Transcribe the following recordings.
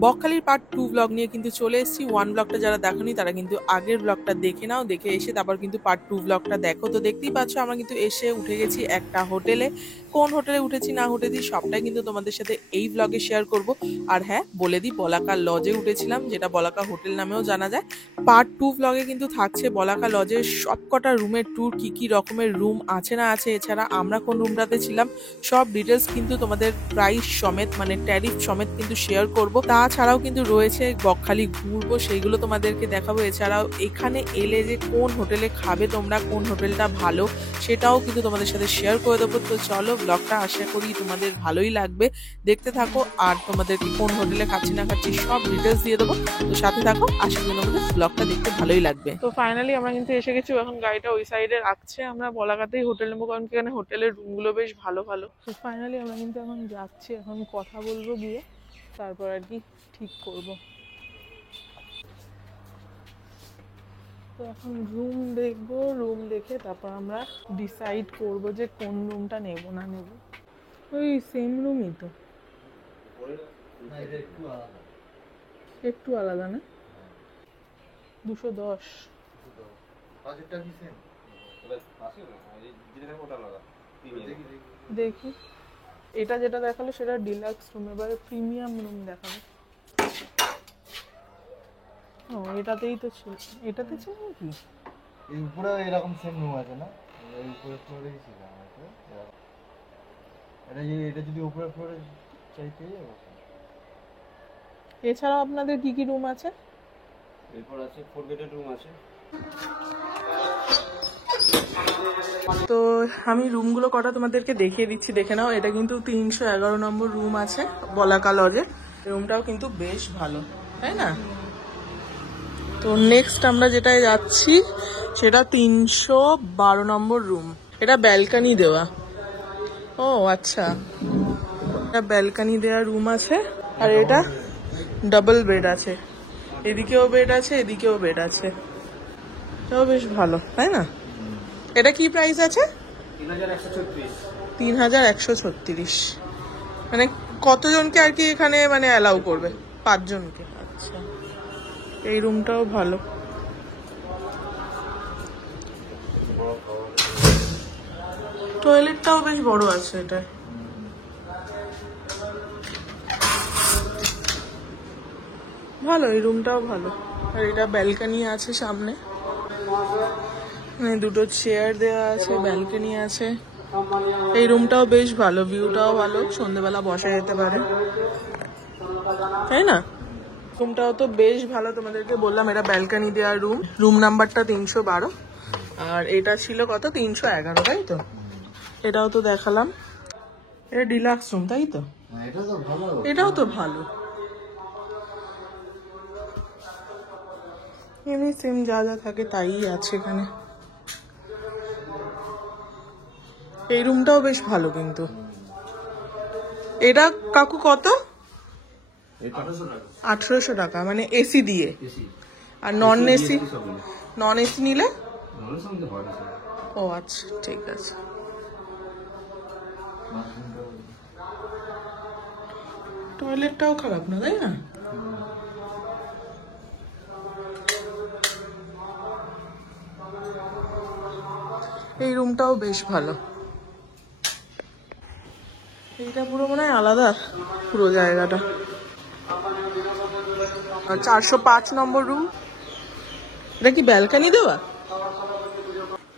বকখালির part 2 blog নিয়ে কিন্তু চলে এসেছি। 1 ব্লগটা যারা দেখোনি তারা কিন্তু আগের ব্লগটা দেখে নাও, দেখে এসে তারপর কিন্তু পার্ট 2 ব্লগটা দেখো। তো দেখতেই পাচ্ছ আমরা কিন্তু এসে উঠে গেছি একটা হোটেলে। কোন হোটেলে উঠেছি না উঠেছি সবটাই কিন্তু তোমাদের সাথে এই ব্লগে শেয়ার করব। আর হ্যাঁ, বলে দিই বলাকা লজে উঠেছিলাম, যেটা বলাকা হোটেল নামেও জানা যায়। পার্ট 2 ব্লগে কিন্তু থাকছে বলাকা লজের সবকটা রুমের ট্যুর, কি কি রকমের রুম আছে না আছে, এছাড়া আমরা কোন রুমটাতে ছিলাম সব ডিটেলস কিন্তু তোমাদের প্রাইস সমেত মানে ট্যারিফ সমেত কিন্তু শেয়ার করব। তাছাড়াও কিন্তু রয়েছে বকখালি ঘুরবো, সেইগুলো তোমাদেরকে দেখাবো। এছাড়াও এখানে এলে যে কোন হোটেলে খাবে তোমরা, কোন হোটেলটা ভালো সেটাও কিন্তু তোমাদের সাথে শেয়ার করে দেবো। তো চলো ব্লগটা আশা করি তোমাদের ভালোই লাগবে, দেখতে থাকো। আর তোমাদেরকে কোন হোটেলে খাচ্ছি না খাচ্ছি সব ডিটেলস দিয়ে দেবো, তো সাথে থাকো। আশা করি তোমাদের ব্লগটা দেখতে ভালোই লাগবে। তো ফাইনালি আমরা কিন্তু এসে গেছি, এখন গাড়িটা ওই সাইডে রাখছে, আমরা বলাকাতেই হোটেল নেবো, কারণ এখানে হোটেলের রুমগুলো বেশ ভালো ভালো। তো ফাইনালি আমরা কিন্তু এখন যাচ্ছি, এখন কথা বলবো গিয়ে, তারপর আর কি ঠিক করব। তো এখন রুম দেখবো, রুম দেখে তারপর আমরা ডিসাইড করব যে কোন রুমটা নেব না নেব। ওই সেম রুমই তো, একটু আলাদা না? 210। দেখি এটা যেটা দেখালো সেটা ডিলাক্স রুম, এবারে প্রিমিয়াম রুম দেখাবে। ও এটাতেই তো ছিল, এটাতে ছিল নাকি? এই উপরে এরকম সেম রুম আছে না, এই উপরে ফ্লোরেই ছিল হয়তো। এটা যদি উপরে ফ্লোরে চাইতে যাবো। এছাড়াও আপনাদের কি কি রুম আছে? এরপর আছে 4 বেডের রুম আছে। তো আমি রুমগুলো কটা তোমাদেরকে দেখিয়ে দিচ্ছি, দেখে নাও। এটা কিন্তু 311 নম্বর রুম আছে বলাকা লজে। রুমটাও কিন্তু বেশ ভালো, তাই না? তো নেক্সট আমরা যেটায় যাচ্ছি সেটা 312 নম্বর রুম। এটা ব্যালকানি দেওয়া। ও আচ্ছা, এটা ব্যালকানি দেওয়া রুম আছে। আর এটা ডাবল বেড আছে, এদিকেও বেড আছে এদিকেও বেড আছে। এটাও বেশ ভালো, তাই না? এটা কি প্রাইস আছে? 3136। মানে কতজনকে আর কি এখানে মানে অ্যালাউ করবে? 5 জনকে। আচ্ছা, এই রুমটাও ভালো। টয়লেটটাও বেশ বড় আছে এটা। ভালো, এই রুমটাও ভালো। আর এটা ব্যালকানি আছে সামনে, দুটো চেয়ার দেওয়া আছে, ব্যালকানি আছে। এই রুমটাও বেশ ভালো, ভিউটাও ভালো, সন্ধ্যেবেলা বসা যেতে পারে, তাই না? রুমটাও তো বেশ ভালো, তোমাদেরকে বললাম এটা ব্যালকানি দেওয়ার রুম। রুম নাম্বারটা 312, আর এটা ছিল কত 311, তাই তো? এটাও তো দেখালাম, এটা ডিলাক্স রুম, তাই তো? এটাও তো ভালো, এমনি সেম যা যা থাকে তাই আছে এখানে। এই রুমটাও বেশ ভালো কিন্তু। এটা কাকু কত? 1800 টাকা, মানে এসি দিয়ে। আর নন এসি, নন এসি নিলে? ও আচ্ছা, ঠিক আছে। টয়লেটটাও খারাপ না, তাই না? এই রুমটাও বেশ ভালো। এইটা পুরো মনে হয় আলাদা পুরো জায়গাটা। 405 নম্বর রুম। এটা কি ব্যালকানি দেওয়া?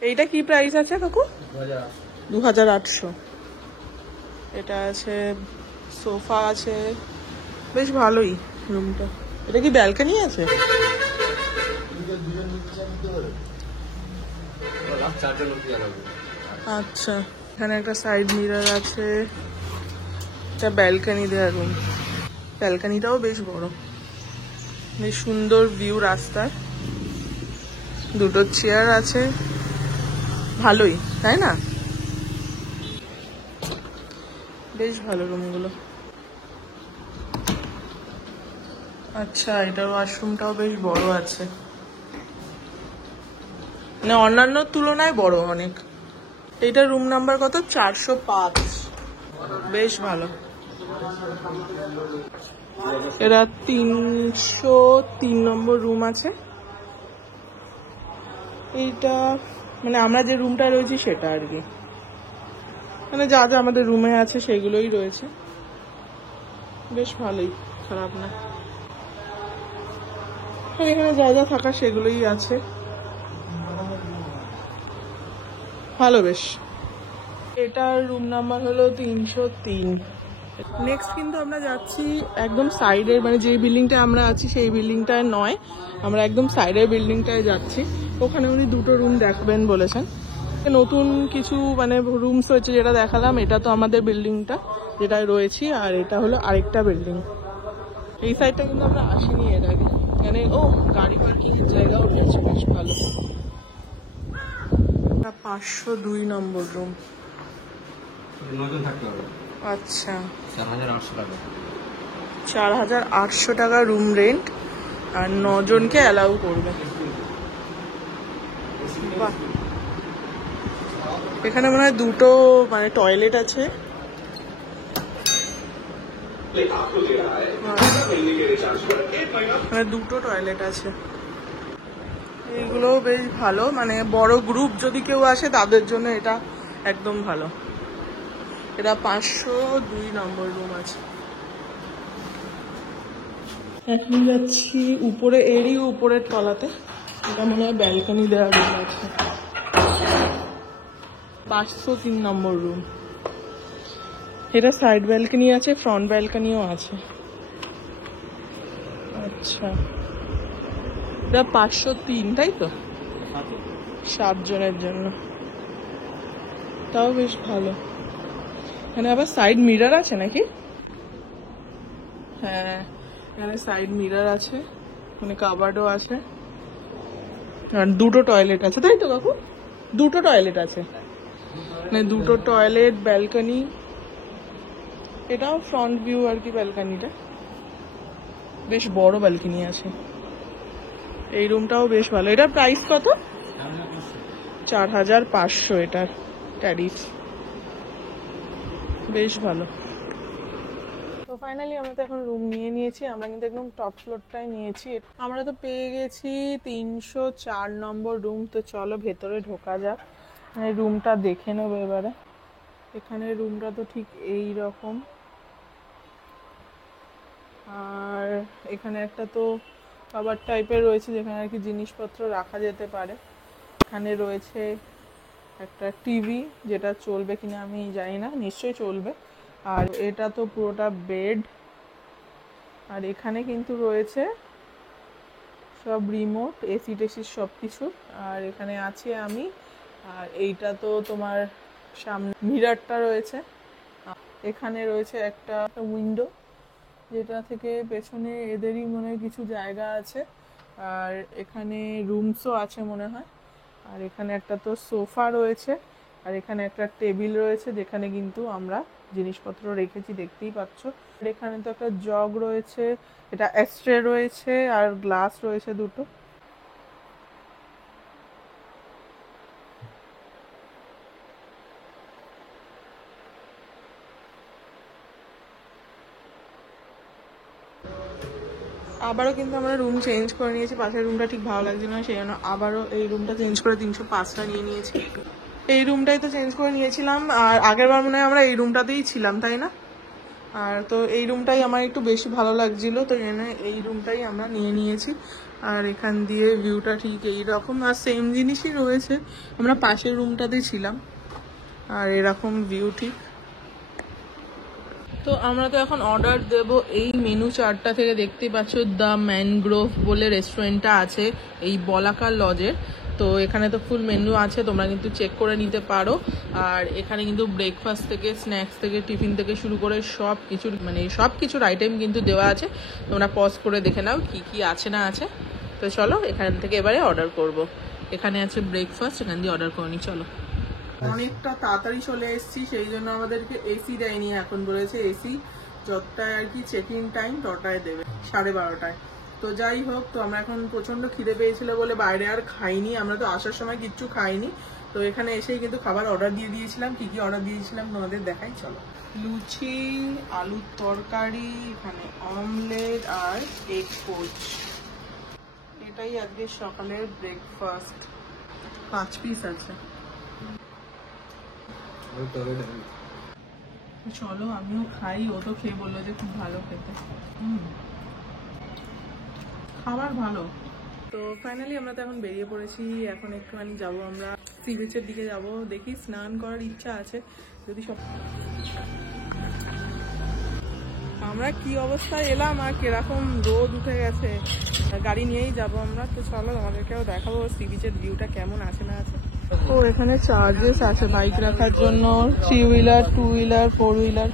এইটা কি প্রাইস আছে কাকু? 2800। এটা আছে, সোফা আছে, বেশ ভালোই রুমটা। এটা কি ব্যালকানি আছে? আচ্ছা, এখানে একটা সাইড মিরর আছে। এটা ব্যালকানি দেওয়া রুম, ব্যালকানিটাও বেশ বড়, বেশ সুন্দর ভিউ রাস্তার। দুটো চেয়ার আছে, ভালোই, তাই না? বেশ ভালো রুমগুলো। আচ্ছা, এটা ওয়াশরুমটাও বেশ বড় আছে, মানে অন্যান্য তুলনায় বড় অনেক। এইটা রুম নাম্বার কত? 405। বেশ ভালো। এরা 303 নম্বর রুম আছে। এইটা মানে আমরা যে রুমটা রয়েছি সেটা আর কি, মানে যা যা আমাদের রুমে আছে সেগুলোই রয়েছে। বেশ ভালোই, খারাপ না। এখানে যা যা থাকা সেগুলোই আছে, ভালো বেশ। এটার রুম নাম্বার হলো 303। নেক্সট কিন্তু আমরা যাচ্ছি একদম সাইডের, মানে যে বিল্ডিংটা আমরা আছি সেই বিল্ডিংটায় নয়, আমরা একদম সাইডের বিল্ডিংটায় যাচ্ছি। ওখানে উনি 2টো রুম দেখবেন বলেছেন। নতুন কিছু মানে রুমস হচ্ছে, যেটা দেখালাম এটা তো আমাদের বিল্ডিংটা যেটায় রয়েছি, আর এটা হলো আরেকটা বিল্ডিং। এই সাইডটা কিন্তু আমরা আসিনি এর আগে, মানে গাড়ি পার্কিং এর জায়গাও রয়েছে, বেশ ভালো। 502 নম্বর রুম। আচ্ছা, 4800 টাকা রুম রেন্ট, আর 9 জনকে অ্যালাউ করবে। বাহ, এখানে মনে হয় 2টো মানে টয়লেট আছে। মানে 2টো টয়লেট আছে, এইগুলো বেশ ভালো। মানে বড় গ্রুপ যদি কেউ আসে তাদের জন্য এটা একদম ভালো। এটা 502 নম্বর রুম আছে। এখন যাচ্ছি উপরে, এরই উপরের তলাতে। এটা মনে হয় ব্যালকনি দেওয়ার রুম আছে। 503 নম্বর রুম। এটা সাইড ব্যালকনি আছে, ফ্রন্ট ব্যালকনিও আছে। আচ্ছা, এটা 503, তাই তো? 7 জনের জন্য, তাও বেশ ভালো। এখানে আবার সাইড মিরর আছে নাকি? হ্যাঁ, এখানে সাইড মিরর আছে, মানে কাবার্ডও আছে, আর 2টো টয়লেট আছে, তাই তো কাকু? 2টো টয়লেট আছে, মানে 2টো টয়লেট, ব্যালকনি। এটাও ফ্রন্ট ভিউ আর কি, ব্যালকনিটা বেশ বড় ব্যালকনি আছে। এই রুমটাও বেশ ভালো। এটার প্রাইস কত? 4500 এটার ট্যারিফ, বেশ ভালো। তো ফাইনালি আমরা তো এখন রুম নিয়ে নিয়েছি, আমরা কিন্তু একদম টপ ফ্লোরটাই নিয়েছি। আমরা তো পেয়ে গেছি 304 নম্বর রুম। তো চলো ভেতরে ঢোকা যাক, মানে রুমটা দেখে নেবো এবারে। এখানে রুমটা তো ঠিক এই রকম, আর এখানে একটা তো কভার টাইপের রয়েছে যেখানে আর কি জিনিসপত্র রাখা যেতে পারে। এখানে রয়েছে একটা টিভি, যেটা চলবে কিনা আমি জানি না, নিশ্চয়ই চলবে। আর এটা তো পুরোটা বেড, আর এখানে কিন্তু রয়েছে সব রিমোট, এসি টেসি সব কিছু। আর এখানে আছি আমি, আর এইটা তো তোমার সামনে মিররটা রয়েছে। এখানে রয়েছে একটা উইন্ডো, যেটা থেকে পেছনে এদেরই মনে হয় কিছু জায়গা আছে। আর এখানে রুমসও আছে মনে হয়। আর এখানে একটা তো সোফা রয়েছে, আর এখানে একটা টেবিল রয়েছে যেখানে কিন্তু আমরা জিনিসপত্র রেখেছি, দেখতেই পাচ্ছ। আর এখানে তো একটা জগ রয়েছে, এটা এস্ট্রে রয়েছে, আর গ্লাস রয়েছে 2টো। আবারও কিন্তু আমরা রুম চেঞ্জ করে নিয়েছি, পাশের রুমটা ঠিক ভালো লাগছিল না, সেই জন্য আবারও এই রুমটা চেঞ্জ করে 305টা নিয়ে নিয়েছি। এই রুমটাই তো চেঞ্জ করে নিয়েছিলাম, আর আগের বার মনে হয় আমরা এই রুমটাতেই ছিলাম, তাই না? আর তো এই রুমটাই আমার একটু বেশি ভালো লাগছিল, তো এই রুমটাই আমরা নিয়ে নিয়েছি। আর এখান দিয়ে ভিউটা ঠিক এইরকম, আর সেম জিনিসই রয়েছে, আমরা পাশের রুমটাতেই ছিলাম, আর এরকম ভিউ ঠিক। তো আমরা তো এখন অর্ডার দেব। এই মেনু চার্টটা থেকে দেখতেই পাচ্ছ দ্য ম্যানগ্রোভ বলে রেস্টুরেন্টটা আছে এই বলাকার লজের। তো এখানে তো ফুল মেনু আছে, তোমরা কিন্তু চেক করে নিতে পারো। আর এখানে কিন্তু ব্রেকফাস্ট থেকে স্ন্যাক্স থেকে টিফিন থেকে শুরু করে সব কিছুর মানে সব কিছুর আইটেম কিন্তু দেওয়া আছে। তোমরা পজ করে দেখে নাও কি কি আছে না আছে। তো চলো এখান থেকে এবারে অর্ডার করব। এখানে আছে ব্রেকফাস্ট, এখান দিয়ে অর্ডার করে নি। চলো, অনেকটা তাড়াতাড়ি চলে এসেছি, সেই জন্য আমাদেরকে এসি দেয়নি, এখন বলেছে এসি যতটায় আর কি চেক ইন টাইম ততটায় দেবে, 12:30টায়। তো যাই হোক, তো আমরা এখন প্রচন্ড খিদে পেয়েছিল বলে বাইরে আর খাইনি, আমরা তো আসার সময় কিচ্ছু খাইনি। তো এখানে এসেই কিন্তু খাবার অর্ডার দিয়ে দিয়েছিলাম। কি কি অর্ডার দিয়েছিলাম তোমাদের দেখাই, চলো। লুচি, আলুর তরকারি, এখানে অমলেট আর এগ পোচ। এটাই আজকে সকালের ব্রেকফাস্ট। 5 পিস আছে। চলো আমিও খাই। ও তো খেয়ে বললো যে খুব ভালো খেতে। খাবার ভালো। তো ফাইনালি আমরা তো এখন বেরিয়ে পড়েছি। এখন একটুখানি যাবো আমরা সি বিচের দিকে যাব। দেখি, স্নান করার ইচ্ছা আছে যদি সব। আমরা কি অবস্থায় এলাম আর কিরকম রোদ উঠে গেছে। গাড়ি নিয়েই যাব আমরা। তো চলো আমাদেরকেও দেখাবো সি বিচের ভিউটা কেমন আছে না আছে। ও এখানে চার্জেস আছে বাইক রাখার জন্য। 3 হুইলার, 2 হুইলার, 4 হুইলার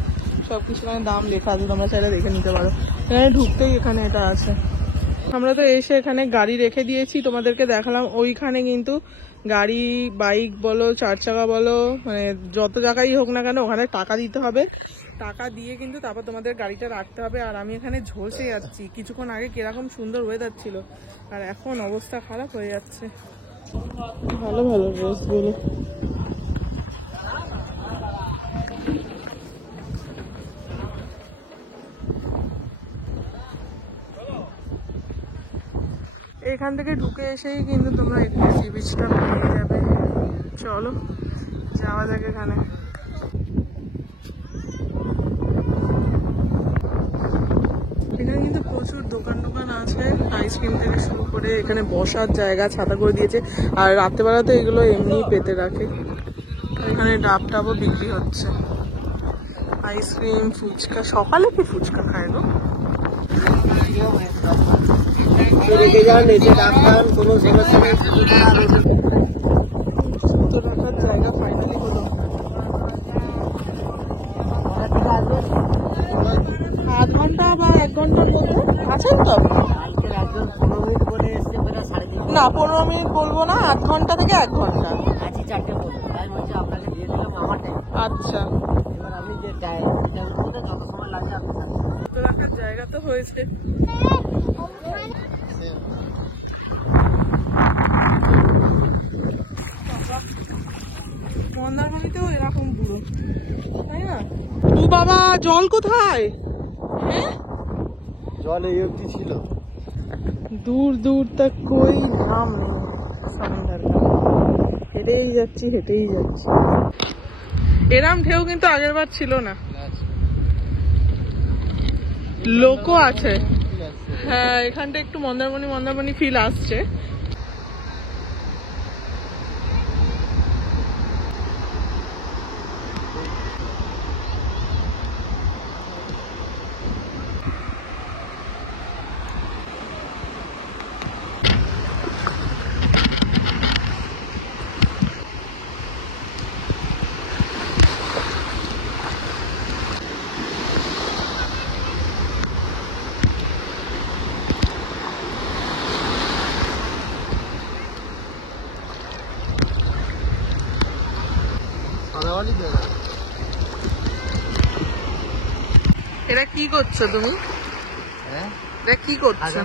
সবকিছু এখানে দাম লেখা আছে, তোমরা চাইলে দেখে নিতে পারো। এখানে ঢুকতেই এখানে এটা আছে। আমরা তো এসে এখানে গাড়ি রেখে দিয়েছি, তোমাদেরকে দেখালাম। ওইখানে কিন্তু গাড়ি, বাইক বলো, 4 চাকা বলো, মানে যত জায়গায় হোক না কেন ওখানে টাকা দিতে হবে। টাকা দিয়ে কিন্তু তারপর তোমাদের গাড়িটা রাখতে হবে। আর আমি এখানে ঝলসে যাচ্ছি। কিছুক্ষণ আগে কিরকম সুন্দর ওয়েদার ছিল আর এখন অবস্থা খারাপ হয়ে যাচ্ছে। ভালো ভালো ড্রেসগুলো। এখান থেকে ঢুকে এসেই কিন্তু তোমরা এখানে সি বিচটা পেয়ে যাবে। চলো যাওয়া যাক এখানে। এখানে কিন্তু প্রচুর দোকান আছে, আইসক্রিম থেকে শুরু করে এখানে বসার জায়গা ছাতা করে দিয়েছে। আর রাত্রেবেলা তো এগুলো এমনি পেতে রাখে। এখানে ডাব টাবও বিক্রি হচ্ছে, আইসক্রিম, ফুচকা। সকালে কি ফুচকা খায় গো? রাখার জায়গা ফাইনালি হলো। আধ ঘন্টা বা 1 ঘন্টার মধ্যে আছেন তো? না 15 মিনিট বলবো না, 8 ঘন্টা থেকে 1 ঘন্টা। আচ্ছা, রাখার জায়গা তো হয়েছে। মন্দারমণিতেও এরকম বুড়ো, তাই না? ও বাবা, জল কোথায়? হ্যাঁ, জল এই অবধি ছিল। দূর দূর তক कोई नाम नहीं समंदर का। হেঁটেই যাচ্ছি। এরম ঢেউ কিন্তু আগের বার ছিল না। লোকও আছে। হ্যাঁ, এখানটা একটু মন্দারমণি ফিল আসছে। এটা কি করছো তুমি? এটা কি করছো?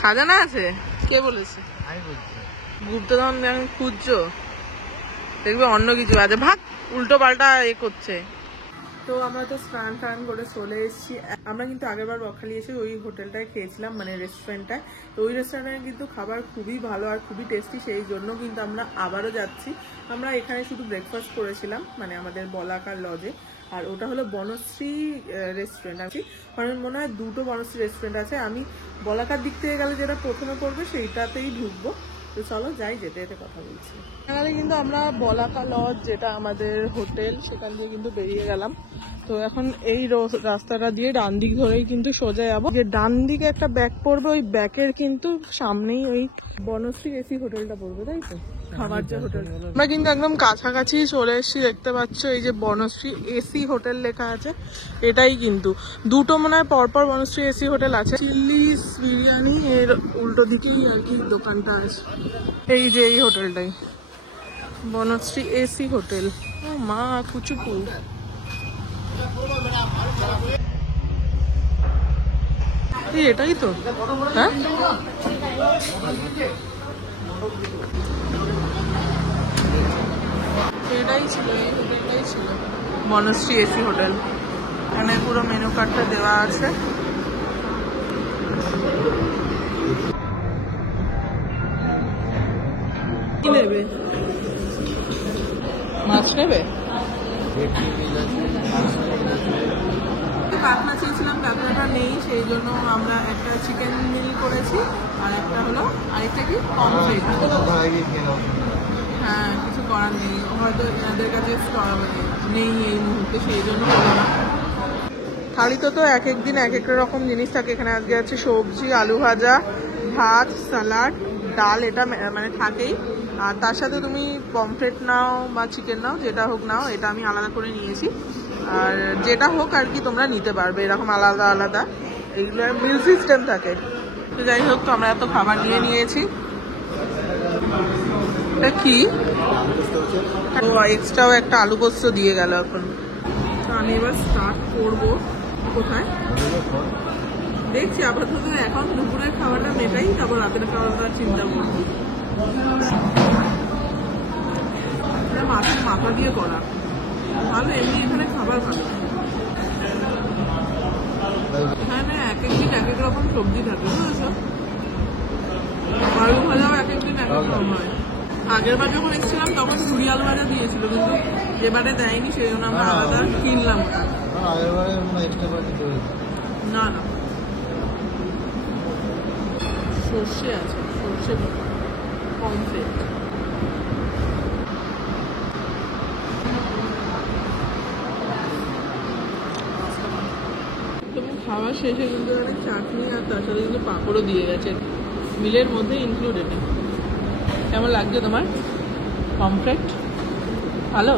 খাজানা আছে? কে বলেছে? গুপ্তধন খুঁজছো? দেখবে অন্য কিছু আছে। ভাগ, উল্টো পাল্টা করছে। তো আমরা তো স্নান টান করে চলে এসেছি। আমরা কিন্তু আগেরবার বকখালি এসে ওই হোটেলটায় খেয়েছিলাম, মানে রেস্টুরেন্টটায়। তো ওই রেস্টুরেন্টে কিন্তু খাবার খুবই ভালো আর খুবই টেস্টি, সেই জন্য কিন্তু আমরা আবারও যাচ্ছি। আমরা এখানে শুধু ব্রেকফাস্ট করেছিলাম, মানে আমাদের বলাকার লজে। আর ওটা হলো বনশ্রী রেস্টুরেন্ট। আমি মনে হয় 2টো বনশ্রী রেস্টুরেন্ট আছে। আমি বলাকার দিক থেকে গেলে যেটা প্রথমে পড়বে সেইটাতেই ঢুকবো। তো চলো যাই, যেতে যেতে কথা বলছি। এখানে কিন্তু আমরা বলাকা লজ, যেটা আমাদের হোটেল, সেখান দিয়ে কিন্তু বেরিয়ে গেলাম। তো এখন এই রাস্তাটা দিয়ে ডান দিক ধরেই কিন্তু সোজা যাবো। যে ডান দিকে একটা ব্যাক পড়বে, ওই ব্যাকের কিন্তু সামনেই ওই বনশ্রী এসি হোটেলটা পড়বে, তাই তো? খাবার যে হোটেল, আমরা কিন্তু একদম কাছাকাছি চলে এসেছি। দেখতে পাচ্ছ এই যে বনশ্রী এসি হোটেল লেখা আছে, এটাই কিন্তু। 2টো মনে হয় পরপর বনশ্রী এসি হোটেল আছে। চিল্লিস বিরিয়ানি এর উল্টো দিকেই আর কি দোকানটা আছে। এই যে এই হোটেলটাই বনশ্রী এসি হোটেল। ও মা, কুচুপু। এটাই তো, হ্যাঁ এটাই ছিল, এই হোটেলটাই ছিল। Banashree AC hotel. এখানে পুরো মেনু কার্ডটা দেওয়া আছে। কি নেবে? মাছ নেবে? কাতলা চেয়েছিলাম, কাতলাটা নেই, সেই জন্য আমরা একটা চিকেন মিল করেছি আর একটা হলো আরেকটা কি পমফ্রেট। হ্যাঁ, কিছু করার নেই, হয়তো এনাদের কাছে নেই এই মুহূর্তে, সেই জন্য হলো না। থালিতে তো এক এক দিন এক এক রকম জিনিস থাকে। এখানে আজকে আছে সবজি, আলু ভাজা, ভাত, স্যালাড, ডাল, এটা মানে থাকেই। আর তার সাথে তুমি পমফ্রেট নাও বা চিকেন নাও, যেটা হোক নাও, এটা আমি আলাদা করে নিয়েছি। আর যেটা হোক আর কি তোমরা নিতে পারবে, এরকম আলাদা আলাদা এইগুলোর মিল সিস্টেম থাকে। তো যাই হোক, তো আমরা এত খাবার নিয়ে নিয়েছি। এটা কি? ও এক্সট্রাও একটা আলু পোস্ত দিয়ে গেল এখন। তো আমি এবার স্টার্ট করবো। কোথায় দেখছি আপাতত, এখন দুপুরের খাবারটা মেটাই, তারপর রাতের খাবারটা চিন্তা করবো। মাছের মাথা দিয়ে করা ভালো, এমনি এখানে খাবার ভালো। এখানে এক এক দিন এক এক রকম সবজি থাকে, বুঝেছো? আলু ভাজাও এক এক দিন এক এক রকম হয়। আগের বার যখন এসেছিলাম তখন ঝুড়ি আলু ভাজা দিয়েছিল, কিন্তু এবারে দেয়নি, সেই জন্য আমরা আলাদা কিনলাম। না না, সর্ষে আছে, সর্ষে পমফ্রেট। খাওয়া শেষে কিন্তু অনেক চাটনি আর তার সাথে কিন্তু পাঁপড়ও দিয়ে গেছে, মিলের মধ্যে ইনক্লুডেড। কেমন লাগছে তোমার পমফ্রেট? ভালো।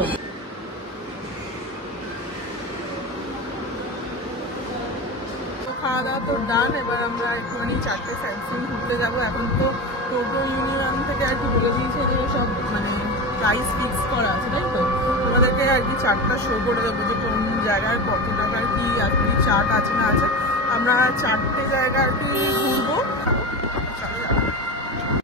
খাওয়া দাওয়া তো ডান। এবার আমরা একটুখানি 4টে সাইটসিং ঘুরতে যাবো। এখন তো টোটো ইউনিয়ন থেকে আর কি বলে দিয়েছে যে সব মানে প্রাইস ফিক্স করা আছে, তাই তো? তোমাদেরকে আর কি চার্টটা শো করে দেবো যে কোন জায়গায় কত টাকার কি আর কি চার্ট আছে না আছে। আমরা 4টে জায়গা আর কি ঘুরবো।